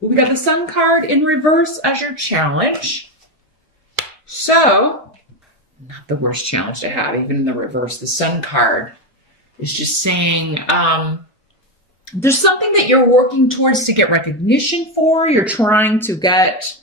We got the Sun card in reverse as your challenge. So, not the worst challenge to have, even in the reverse. The Sun card is just saying, there's something that you're working towards to get recognition for. You're trying to get,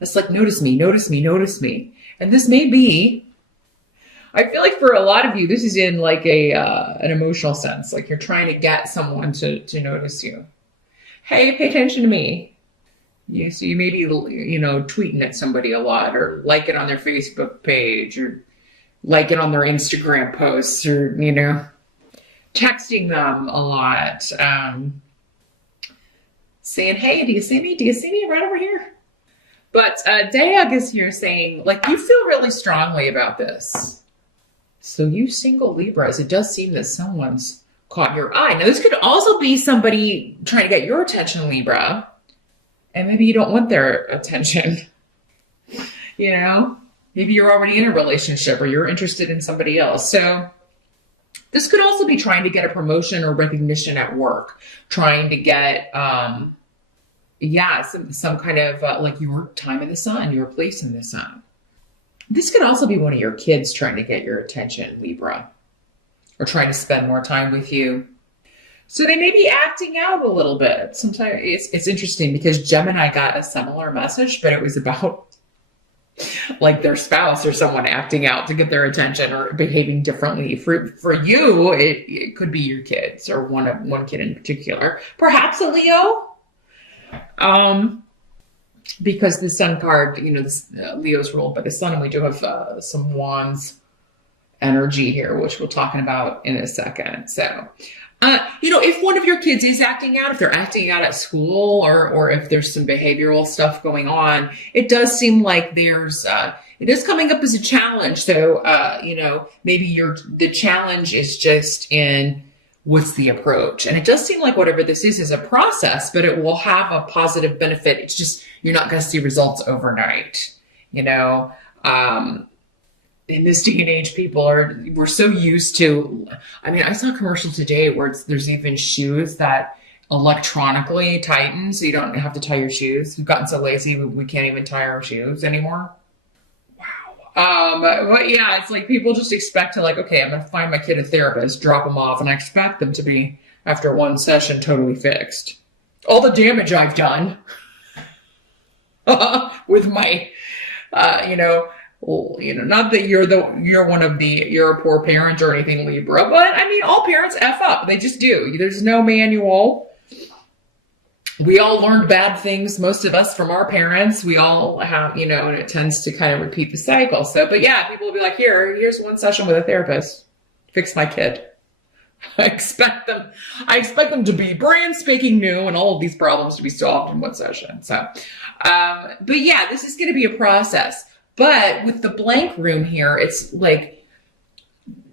it's like, notice me, notice me, notice me. And this may be, I feel like for a lot of you, this is in like an emotional sense. Like you're trying to get someone to notice you. Hey, pay attention to me. Yeah, so you may be, tweeting at somebody a lot, or like it on their Facebook page, or like it on their Instagram posts, or, texting them a lot. Saying, hey, do you see me? Do you see me right over here? But Dayag is here saying, like, you feel really strongly about this. So you single Libras, it does seem that someone's caught your eye. Now, this could also be somebody trying to get your attention, Libra. And maybe you don't want their attention. Maybe you're already in a relationship or you're interested in somebody else. So this could also be trying to get a promotion or recognition at work, trying to get, some kind of like your time in the sun, your place in the sun. This could also be one of your kids trying to get your attention, Libra, or trying to spend more time with you. So they may be acting out a little bit. Sometimes it's interesting because Gemini got a similar message, but it was about like their spouse or someone acting out to get their attention or behaving differently. For you, it could be your kids or one kid in particular, perhaps a Leo. Because the Sun card, Leo's ruled by the Sun, and we do have some Wands energy here, which we'll talking about in a second. So, if one of your kids is acting out, if they're acting out at school, or if there's some behavioral stuff going on, it does seem like it is coming up as a challenge. So, maybe the challenge is just in what's the approach. And it does seem like whatever this is a process, but it will have a positive benefit. It's just, you're not going to see results overnight. In this day and age, we're so used to, I saw a commercial today where there's even shoes that electronically tighten, so you don't have to tie your shoes. We've gotten so lazy, we can't even tie our shoes anymore. Wow. But yeah, it's like people just expect to okay, I'm going to find my kid a therapist, drop them off, and I expect them to be, after one session, totally fixed. All the damage I've done with my, not that you're a poor parent or anything, Libra, but all parents F up. They just do. There's no manual. We all learned bad things, most of us, from our parents. We all have, and it tends to kind of repeat the cycle. So, but yeah, people will be like, here's one session with a therapist. Fix my kid. I expect them to be brand spanking new and all of these problems to be solved in one session. So, but yeah, this is going to be a process. But with the blank room here, it's like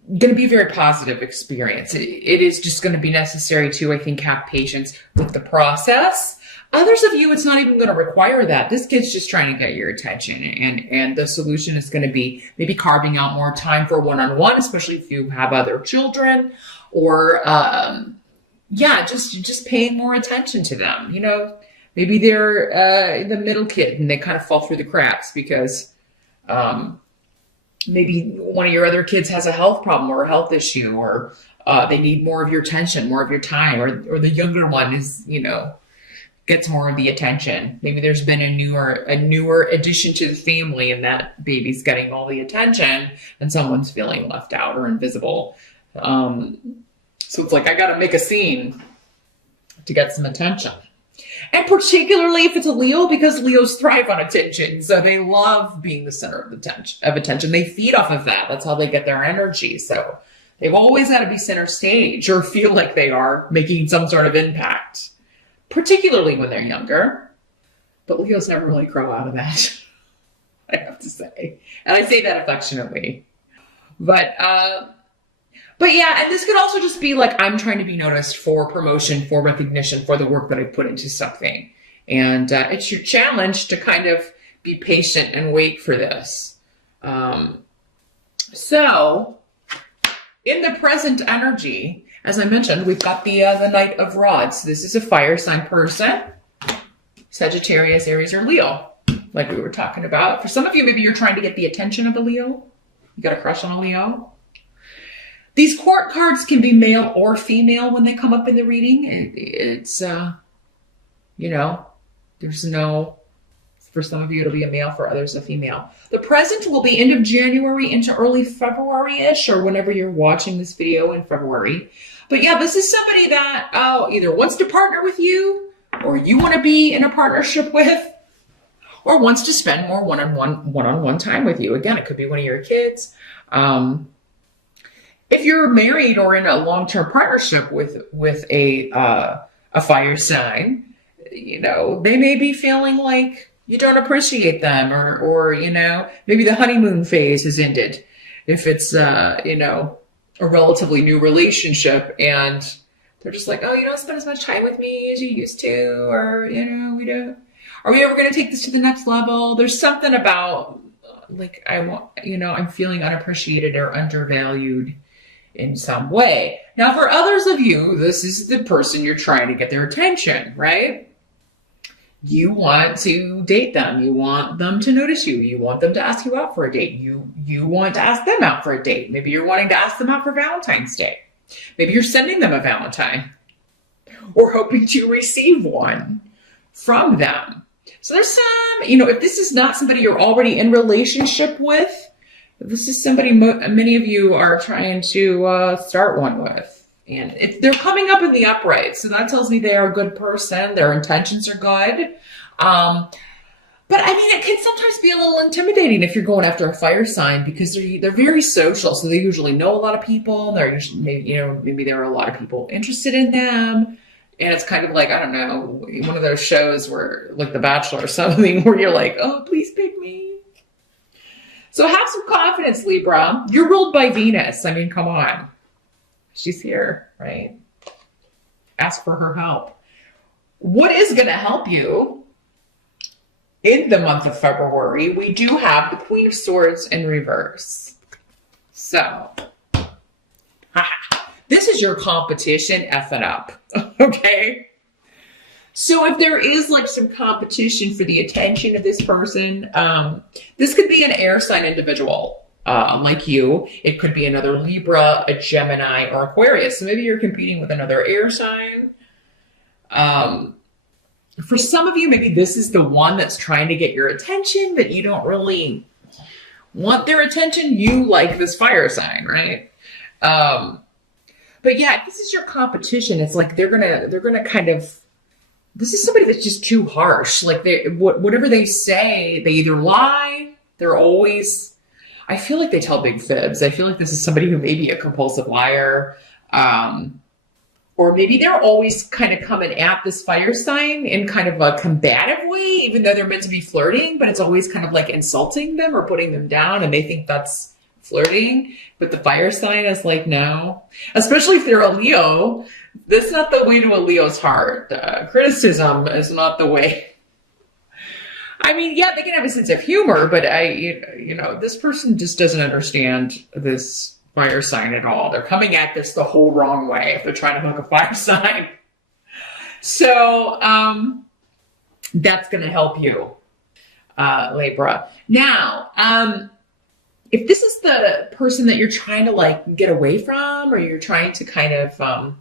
going to be a very positive experience. It is just going to be necessary to, I think, have patience with the process. Others of you, it's not even going to require that. This kid's just trying to get your attention. And the solution is going to be maybe carving out more time for one-on-one, especially if you have other children, or, just paying more attention to them. Maybe they're the middle kid and they kind of fall through the cracks because maybe one of your other kids has a health problem or a health issue, or they need more of your attention, more of your time, or the younger one is, gets more of the attention. Maybe there's been a newer addition to the family and that baby's getting all the attention and someone's feeling left out or invisible. So it's like, I got to make a scene to get some attention. And particularly if it's a Leo, because Leos thrive on attention. So they love being the center of attention. They feed off of that. That's how they get their energy. So they've always got to be center stage or feel like they are making some sort of impact, particularly when they're younger. But Leos never really grow out of that, I have to say. And I say that affectionately. But yeah, and this could also just be like, I'm trying to be noticed for promotion, for recognition, for the work that I put into something. And it's your challenge to kind of be patient and wait for this. So in the present energy, as I mentioned, we've got the Knight of Rods. This is a fire sign person. Sagittarius, Aries, or Leo, like we were talking about. For some of you, maybe you're trying to get the attention of a Leo. You got a crush on a Leo. These court cards can be male or female when they come up in the reading. It's, you know, there's no, for some of you, it'll be a male, for others, a female. The present will be end of January into early February-ish, or whenever you're watching this video in February. But yeah, this is somebody that either wants to partner with you, or you want to be in a partnership with, or wants to spend more one-on-one time with you. Again, it could be one of your kids. If you're married or in a long-term partnership with a fire sign, you know, they may be feeling like you don't appreciate them, or you know, maybe the honeymoon phase has ended. If it's you know, a relatively new relationship, and they're just like, oh, you don't spend as much time with me as you used to, or, you know, we don't. Are we ever going to take this to the next level? There's something about, like, I'm feeling unappreciated or undervalued in some way. Now, for others of you, this is the person you're trying to get their attention, right? You want to date them. You want them to notice you. You want them to ask you out for a date. You want to ask them out for a date. Maybe you're wanting to ask them out for Valentine's Day. Maybe you're sending them a Valentine, or hoping to receive one from them. So there's some, you know, if this is not somebody you're already in relationship with, this is somebody many of you are trying to start one with. And they're coming up in the upright. So that tells me they are a good person. Their intentions are good. But I mean, it can sometimes be a little intimidating if you're going after a fire sign, because they're very social. So they usually know a lot of people. They're usually, maybe there are a lot of people interested in them. And it's kind of like, I don't know, one of those shows where, like The Bachelor or something, where you're like, oh, please pick me. So have some confidence, Libra. You're ruled by Venus. I mean, come on. She's here, right? Ask for her help. What is going to help you in the month of February? We do have the Queen of Swords in reverse. So, this is your competition effing up, okay? So if there is like some competition for the attention of this person, this could be an air sign individual. Like you, it could be another Libra, a Gemini, or Aquarius. So maybe you're competing with another air sign. For some of you, maybe this is the one that's trying to get your attention, but you don't really want their attention. You like this fire sign, right? But yeah, if this is your competition, it's like they're gonna kind of. This is somebody that's just too harsh. Like whatever they say, they either lie. They're always. I feel like they tell big fibs. I feel like this is somebody who may be a compulsive liar. Or maybe they're always kind of coming at this fire sign in kind of a combative way, even though they're meant to be flirting, but it's always kind of like insulting them or putting them down, and they think that's flirting. But the fire sign is like, no. Especially if they're a Leo, that's not the way to a Leo's heart. Criticism is not the way. I mean, yeah, they can have a sense of humor, but this person just doesn't understand this fire sign at all. They're coming at this the whole wrong way if they're trying to hook a fire sign. So that's going to help you, Libra. Now, if this is the person that you're trying to like get away from, or you're trying to kind of,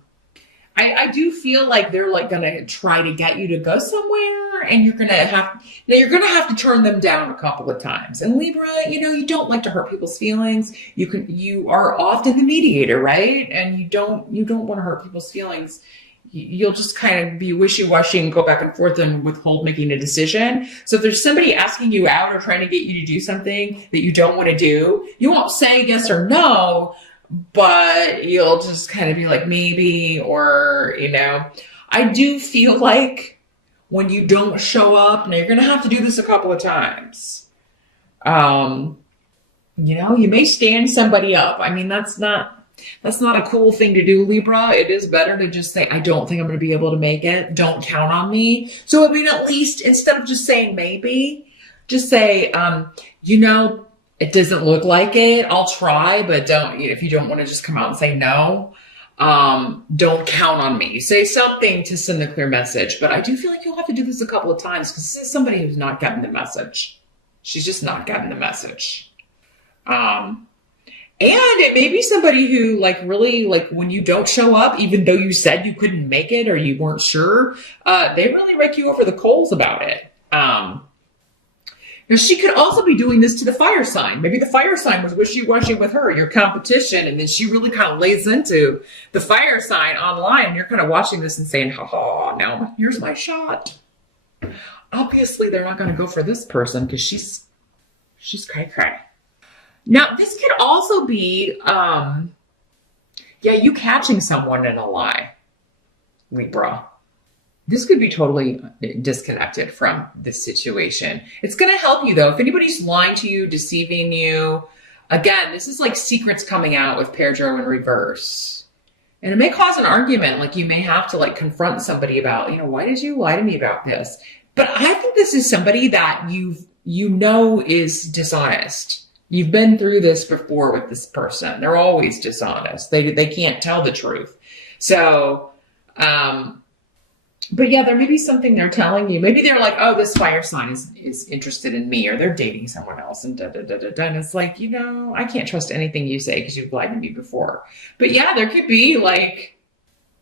I do feel like they're like going to try to get you to go somewhere, and you're going to have to turn them down a couple of times. And Libra, you don't like to hurt people's feelings. You are often the mediator, right? And you don't want to hurt people's feelings. You'll just kind of be wishy-washy and go back and forth and withhold making a decision. So if there's somebody asking you out or trying to get you to do something that you don't want to do, you won't say yes or no, but you'll just kind of be like, maybe, or, I do feel like when you don't show up, now you're going to have to do this a couple of times. You may stand somebody up. I mean, that's not a cool thing to do, Libra. It is better to just say, I don't think I'm going to be able to make it. Don't count on me. So, I mean, at least instead of just saying maybe, just say, it doesn't look like it. I'll try, but if you don't want to just come out and say no. Don't count on me. Say something to send the clear message. But I do feel like you'll have to do this a couple of times because this is somebody who's not getting the message. She's just not getting the message. And it may be somebody who like really like when you don't show up, even though you said you couldn't make it or you weren't sure, they really rake you over the coals about it. Now, she could also be doing this to the fire sign. Maybe the fire sign was wishy-washy with her, your competition, and then she really kind of lays into the fire sign online, and you're kind of watching this and saying, ha, now here's my shot. Obviously, they're not going to go for this person because she's cray-cray. Now, this could also be, you catching someone in a lie, Libra. This could be totally disconnected from this situation. It's going to help you, though. If anybody's lying to you, deceiving you, again, this is like secrets coming out with Pedro in reverse. And it may cause an argument. Like you may have to like confront somebody about, why did you lie to me about this? But I think this is somebody that you know is dishonest. You've been through this before with this person. They're always dishonest. They can't tell the truth. So, but yeah, there may be something they're telling you. Maybe they're like, oh, this fire sign is interested in me, or they're dating someone else, and da-da-da-da-da. And it's like, I can't trust anything you say because you've lied to me before. But yeah, there could be like,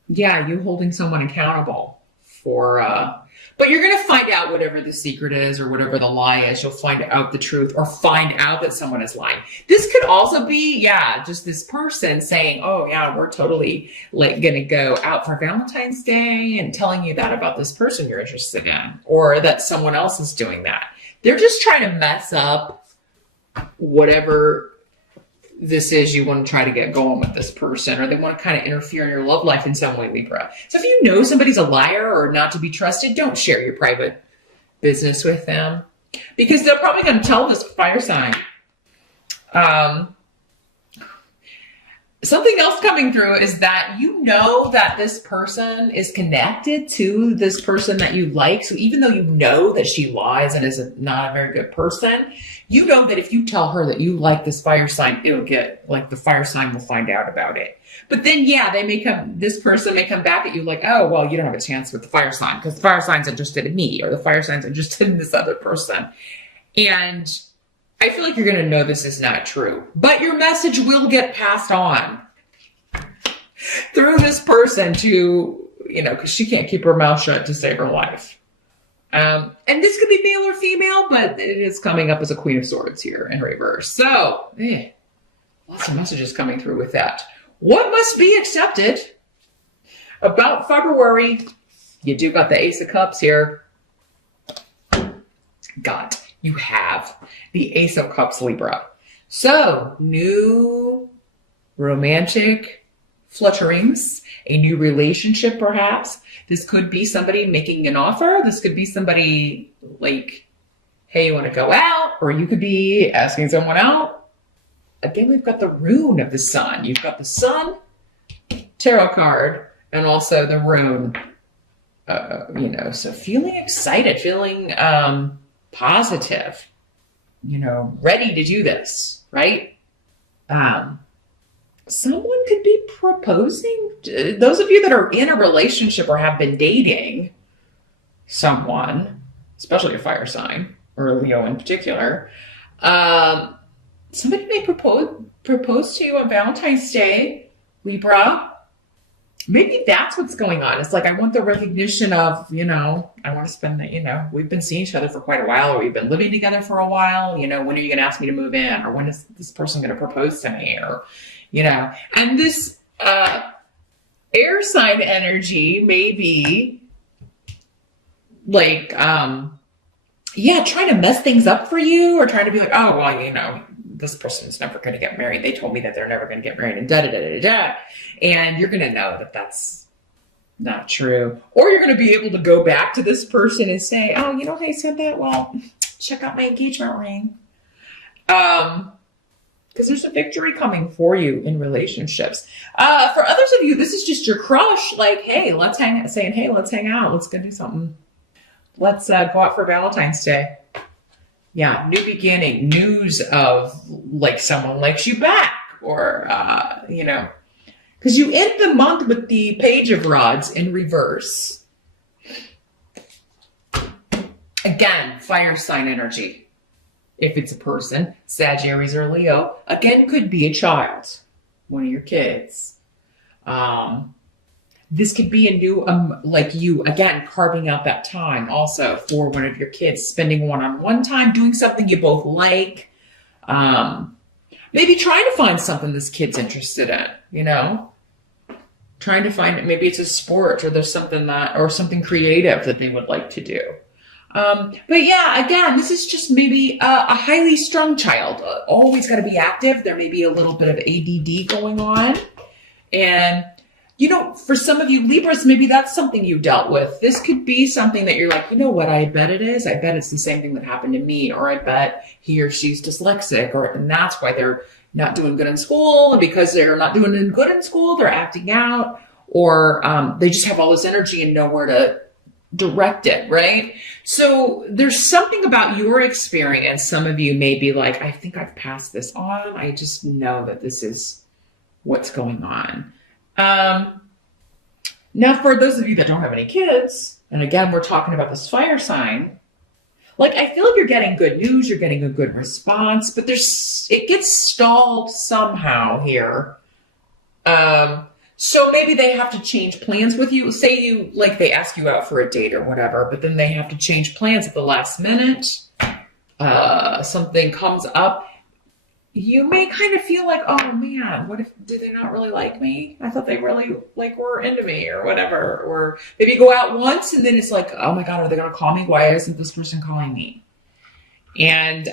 you holding someone accountable for, but you're going to find out whatever the secret is or whatever the lie is. You'll find out the truth or find out that someone is lying. This could also be, just this person saying, oh, yeah, we're totally like going to go out for Valentine's Day and telling you that about this person you're interested in or that someone else is doing that. They're just trying to mess up whatever this is you want to try to get going with this person, or they want to kind of interfere in your love life in some way, Libra. So if you know somebody's a liar or not to be trusted, don't share your private business with them because they're probably going to tell this fire sign. Something else coming through is that that this person is connected to this person that you like. So even though you know that she lies and is not a very good person, you know that if you tell her that you like this fire sign, it'll get like the fire sign will find out about it. But then, this person may come back at you like, oh, well, you don't have a chance with the fire sign because the fire sign's interested in me or the fire sign's interested in this other person. And I feel like you're going to know this is not true, but your message will get passed on through this person to, because she can't keep her mouth shut to save her life. And this could be male or female, but it is coming up as a Queen of Swords here in reverse. So, lots of messages coming through with that. What must be accepted about February? You do got the Ace of Cups here. You have the Ace of Cups, Libra. So, new romantic flutterings, a new relationship perhaps. This could be somebody making an offer. This could be somebody like, hey, you want to go out? Or you could be asking someone out. Again, we've got the rune of the sun. You've got the sun tarot card and also the rune. So feeling excited, feeling positive, ready to do this, right? Someone could be proposing. Those of you that are in a relationship or have been dating someone, especially a fire sign or a Leo in particular, somebody may propose to you on Valentine's Day, Libra. Maybe that's what's going on. It's like, I want the recognition of, I want to spend the, we've been seeing each other for quite a while, or we've been living together for a while. When are you going to ask me to move in? Or when is this person going to propose to me? Or, and this air sign energy may be like, trying to mess things up for you, or trying to be like, oh, well, this person's never going to get married. They told me that they're never going to get married and da-da-da-da-da. And you're going to know that that's not true. Or you're going to be able to go back to this person and say, oh, hey, said that. Well, check out my engagement ring. Because there's a victory coming for you in relationships. For others of you, this is just your crush. Like, hey, let's hang out. Let's go do something. Let's go out for Valentine's Day. Yeah, new beginning, news of like someone likes you back, or Because you end the month with the Page of Rods in reverse. Again, fire sign energy. If it's a person, Sagittarius or Leo, again, could be a child, one of your kids. This could be a new, like you, again, carving out that time also for one of your kids, spending one-on-one time, doing something you both like. Maybe trying to find something this kid's interested in, you know? Trying to find it. Maybe it's a sport or there's something or something creative that they would like to do. But yeah, again, this is just maybe a highly strung child. Always got to be active. There may be a little bit of ADD going on. And, you know, for some of you Libras, maybe that's something you dealt with. This could be something that you're like, you know what, I bet it is. I bet it's the same thing that happened to me. Or I bet he or she's dyslexic. And that's why they're not doing good in school. And because they're not doing good in school, they're acting out. Or they just have all this energy and nowhere to direct it, right? So there's something about your experience. Some of you may be like, I think I've passed this on. I just know that this is what's going on. Now, for those of you that don't have any kids, and again, we're talking about this fire sign, like I feel like you're getting good news, you're getting a good response, but it gets stalled somehow here. So maybe they have to change plans with you. Say they ask you out for a date or whatever, but then they have to change plans at the last minute. Something comes up. You may kind of feel like, oh man, did they not really like me? I thought they really were into me or whatever. Or maybe you go out once and then it's like, oh my God, are they going to call me? Why isn't this person calling me? And,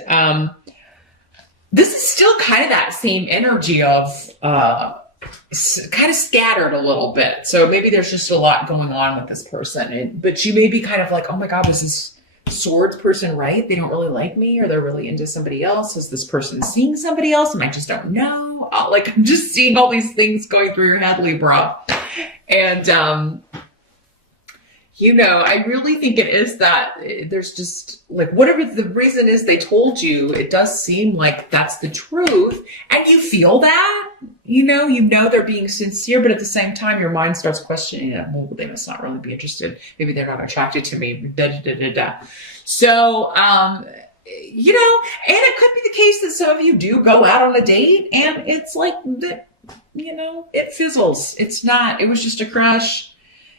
this is still kind of that same energy of, kind of scattered a little bit. So maybe there's just a lot going on with this person, but you may be kind of like, oh my God, was this Swords person right? They don't really like me, or they're really into somebody else. Is this person seeing somebody else and I just don't know? I'm just seeing all these things going through your head, Libra. And, you know, I really think it is that there's just like, whatever the reason is they told you, it does seem like that's the truth. And you feel that, you know, they're being sincere, but at the same time, your mind starts questioning it. Well, they must not really be interested. Maybe they're not attracted to me. Da, da, da, da, da. So, you know, and it could be the case that some of you do go out on a date and it's like that, you know, it fizzles. It was just a crush.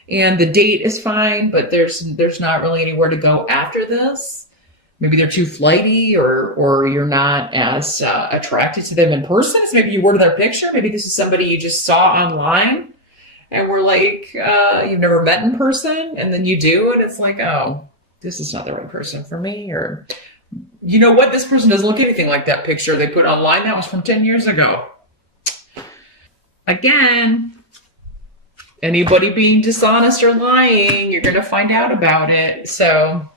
And the date is fine, but there's not really anywhere to go after this. Maybe they're too flighty, or you're not as attracted to them in person as maybe you were to their picture. Maybe this is somebody you just saw online and were like, you've never met in person, and then you do, and it's like, oh, this is not the right person for me. Or, you know what, this person doesn't look anything like that picture they put online. That was from 10 years ago. Again, anybody being dishonest or lying, you're going to find out about it. So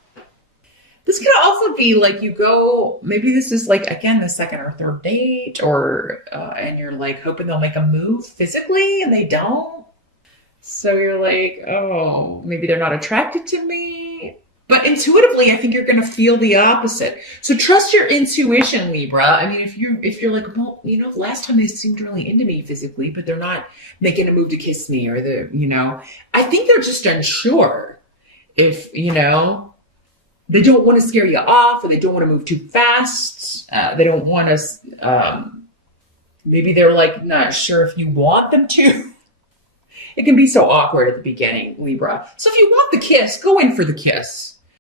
this could also be like you go, maybe this is like, again, the second or third date, or, and you're like hoping they'll make a move physically and they don't. So you're like, oh, maybe they're not attracted to me. But intuitively, I think you're going to feel the opposite. So trust your intuition, Libra. I mean, if you're like, well, you know, last time they seemed really into me physically, but they're not making a move to kiss me, or I think they're just unsure if, you know, they don't want to scare you off, or they don't want to move too fast. They don't want to, maybe they're like, not sure if you want them to. It can be so awkward at the beginning, Libra. So if you want the kiss, go in for the kiss.